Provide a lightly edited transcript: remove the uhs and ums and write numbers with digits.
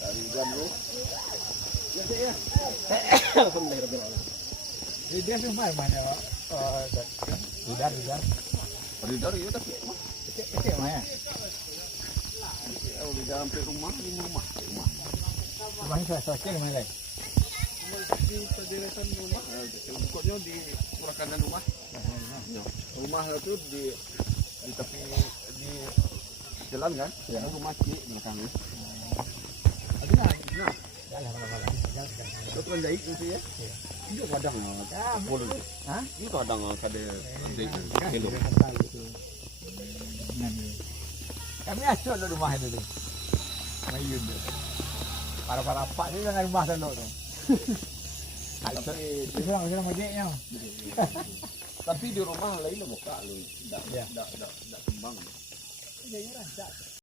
Dari jam lu. Ya deh ya. Alhamdulillah. Dia rumah mana Pak? Didar. Ridar ya tapi Kecil mah ya. udah sampai rumah ini rumah. Rumahnya kecil mana? Di pederetan rumah, pokoknya di purakanan rumah. Rumah itu di tepi di jalan kan? Ya. Rumah di belakangnya. Ada nggak? Nah, jalan. Itu kan jahit itu ya? Iya kadang boleh. Hah? Itu kadang ada jahit kilo. Kami asal di rumah itu tu. Mayun tu. Para pak ni dengan rumah dulu tu. Tapi Orang majiknya. di rumah lain buka lu. Tidak kembang. Ya,